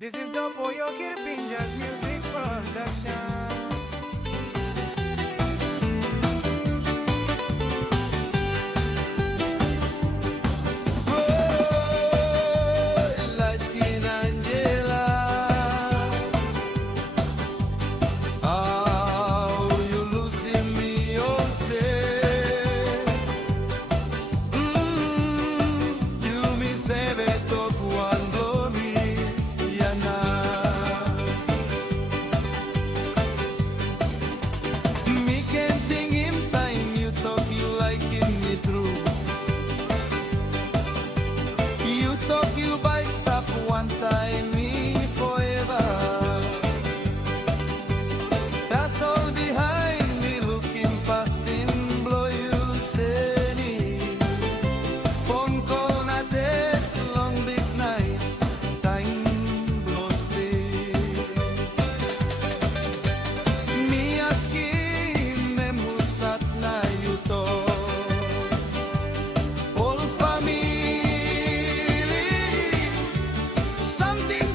This is the Boyo Kirpinja's music production. Light skin Angela, how you losing me, oh say, you me se ve to cuando mi yana, me can't think in time you talk you liking me true. You talk you buy stop one time me forever. That's all behind me looking passing blow you say. Phone call na text long big night time blows day. Me asking me musat na you talk. All family something